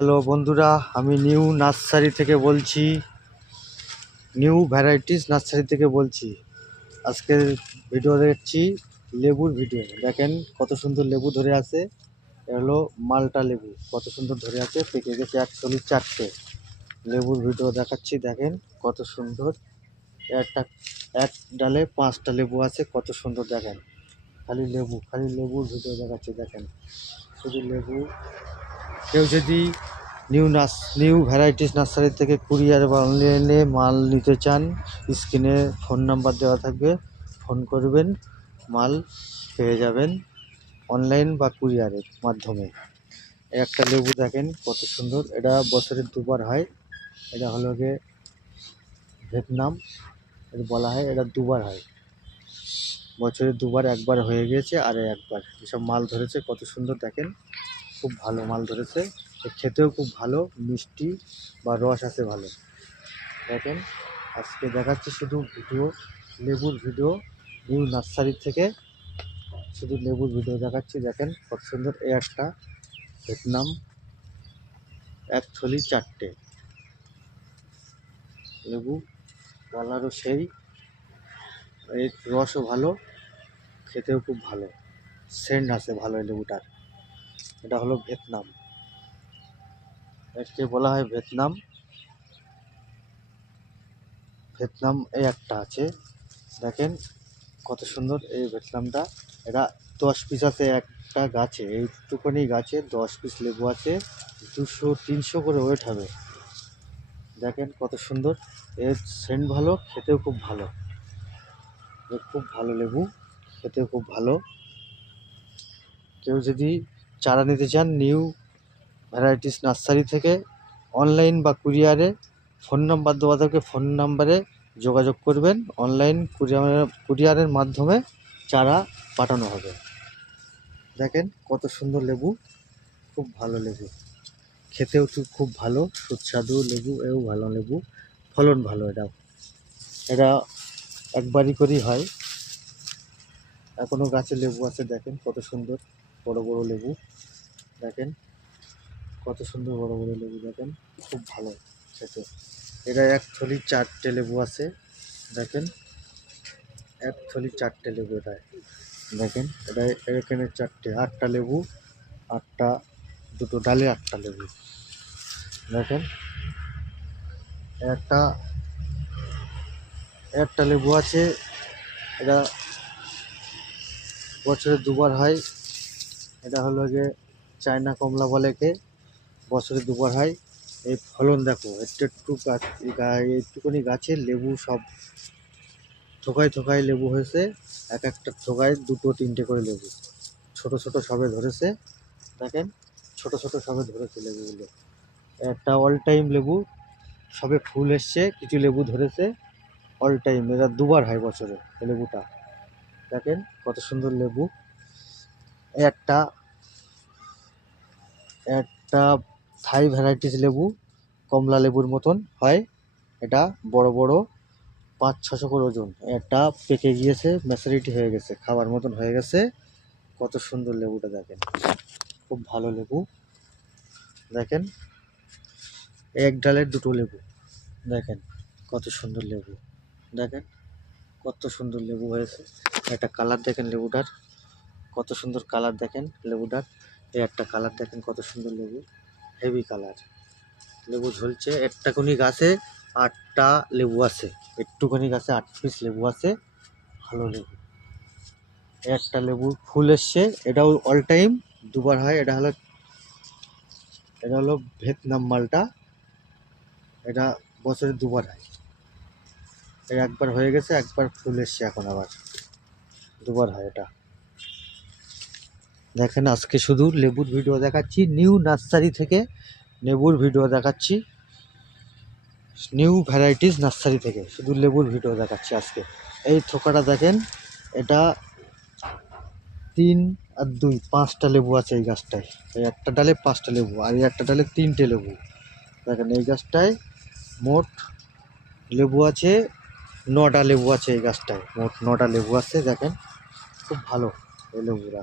Hello বন্ধুরা, আমি new nursery থেকে বলছি। নিউ ভ্যারাইটিস নার্সারি থেকে বলছি। আজকের ভিডিও দেখছি লেবুর ভিডিও। দেখেন কত সুন্দর লেবু ধরে আছে। হলো মালটা লেবু। কত সুন্দর ধরে আছে, পেকে গেছে একচল্লিশ চারটে। লেবুর ভিডিও দেখাচ্ছি, দেখেন কত সুন্দর। একটা, এক ডালে পাঁচটা লেবু আছে, কত সুন্দর, দেখেন। খালি লেবু, খালি লেবুর ভিডিও দেখাচ্ছি, দেখেন। শুধু লেবু কেউ যদি new nurse new varieties nursery থেকে কুরিয়ার বা অনলাইনে মাল নিতে চান স্ক্রিনে ফোন নাম্বার দেওয়া থাকবে ফোন করবেন, মাল পেয়ে যাবেন অনলাইন বা কুরিয়ারের মাধ্যমে। একটা লেবু দেখেন কত সুন্দর, এটা বছরে দুবার হয়। এটা হলো গিয়ে ভিয়েতনাম, এটা বলা হয়, এটা দুবার হয়। বছরে দুবার, একবার হয়ে গিয়েছে আর একবার। এসব মাল ধরেছে, কত সুন্দর দেখেন। খুব ভালো মাল ধরেছে। খেতেও খুব ভালো, মিষ্টি বা রস আছে ভালো। দেখেন, আজকে দেখাচ্ছি শুধু ভিডিও, লেবুর ভিডিও নিউ নার্সারি থেকে শুধু লেবুর ভিডিও দেখাচ্ছি। দেখেন, কত সুন্দর এই একটা ভিয়েতনাম এক থলি চারটে। লেবু, কালারও সেই। এর রসও ভালো, খেতেও খুব ভালো। সেন্ট আছে ভালো লেবুটার। এটা হলো ভিয়েতনাম। এটাকে বলা হয় ভিয়েতনাম। ভিয়েতনাম এই একটা আছে। দেখেন কত সুন্দর এই ভিয়েতনামটা। এটা দশ পিস আছে একটা গাছে। এইটুকুনি গাছে দশ পিস লেবু আছে। দুশো, তিনশো করে ওয়েট হবে। দেখেন কত সুন্দর। এর সেন্ট ভালো, খেতেও খুব ভালো। খুব ভালো লেবু, খেতেও খুব ভালো। কেউ যদি চারা নিতে চান নিউ ভ্যারাইটিস নার্সারি থেকে অনলাইন বা কুরিয়ারে ফোন নাম্বার দেওয়া থাকে ফোন নাম্বারে যোগাযোগ করবেন। অনলাইন কুরিয়ার কুরিয়ারের মাধ্যমে চারা পাঠানো হবে। দেখেন কত সুন্দর লেবু, খুব ভালো লেবু। খেতেও তো খুব ভালো, সুস্বাদু লেবু, এও ভালো লেবু। ফলন ভালো এটা। এটা একবারই করেই হয়। এখনও গাছে লেবু আছে, দেখেন কত সুন্দর। বড় বড় লেবু। দেখেন, কত সুন্দর বড় বড় লেবু, দেখেন, খুব ভালো খেতে। এটা এক থলি চারটে লেবু আছে, দেখেন, এক থলি চারটে লেবু এটা। দেখেন, এটা এখানে চারটে, আটটা লেবু, আটটা, দুটো ডালে আটটা লেবু। দেখেন, একটা একটা লেবু আছে, এটা বছরে দুবার হয় এটা হলো যে চায়না কমলা বলে কে বছরে দুবার হয়। এই ফলন দেখো, একটু গাছ একটুখানি গাছে লেবু সব থোকায় থোকায় লেবু হয়েছে। এক একটা থোকায় দুটো, তিনটে করে লেবু। ছোট ছোট সবে ধরেছে। দেখেন, ছোট ছোট সবে ধরেছে লেবুগুলো। একটা অল টাইম লেবু, সবে ফুল এসছে, কিছু লেবু ধরেছে। অল টাইম এরা দুবার হয় বছরে লেবুটা। দেখেন, কত সুন্দর লেবু। একটা একটা থাই ভ্যারাইটিস লেবু, কমলা লেবুর মতন হয়। এটা বড় বড় পাঁচ ছশো করে ওজন। একটা পেকে গিয়েছে ম্যাচারিটি হয়ে গেছে, খাবার মতন হয়ে গেছে। কত সুন্দর লেবুটা দেখেন। খুব ভালো লেবু। দেখেন, এক ডালের দুটো লেবু। দেখেন, কত সুন্দর লেবু। দেখেন, কত সুন্দর লেবু হয়েছে। একটা কালার দেখেন লেবুটার। কত সুন্দর কালার দেখেন লেবুটার এই একটা কালার দেখেন কত সুন্দর লেবু। Heavy colour. লেবু ঝুলছে একটাকুনি গাছে আটটা লেবু আছে। একটুখানি গাছে আট পিস লেবু আছে। ভালো লেবু। একটা লেবু ফুল এসছে, এটাও অল টাইম দুবার হয়। এটা হলো এটা হলো ভিয়েতনাম মালটা। এটা বছরে দুবার হয়। এটা একবার হয়ে গেছে, একবার ফুল এসছে এখন আবার। দুবার হয় এটা। দেখেন আজকে শুধু লেবুর ভিডিও দেখাচ্ছি নিউ নার্সারি থেকে লেবুর ভিডিও দেখাচ্ছি। নিউ ভ্যারাইটিস নার্সারি থেকে শুধু লেবুর ভিডিও দেখাচ্ছি আজকে। এই থোকাটা দেখেন, এটা তিন আর দুই, পাঁচটা লেবু আছে এই গাছটায়। এই একটা ডালে পাঁচটা লেবু, আর এই একটা ডালে তিনটে লেবু। দেখেন এই গাছটায় মোট লেবু আছে, নটা লেবু আছে এই গাছটায়। মোট নটা লেবু আছে, দেখেন। খুব ভালো এই লেবুরা।